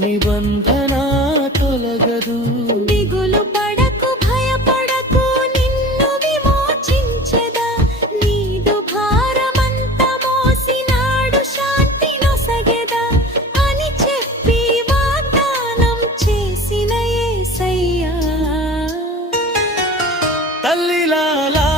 నిబంధన తొలగదు. దిగులు పడకు భయపడకు నిన్ను విమోచించదా. నీదు భారమంత మోసినాడు శాంతి నొసగెదా. అని చెప్పి వాగ్దానం చేసిన ఏసయ్యా. తల్లిలాలా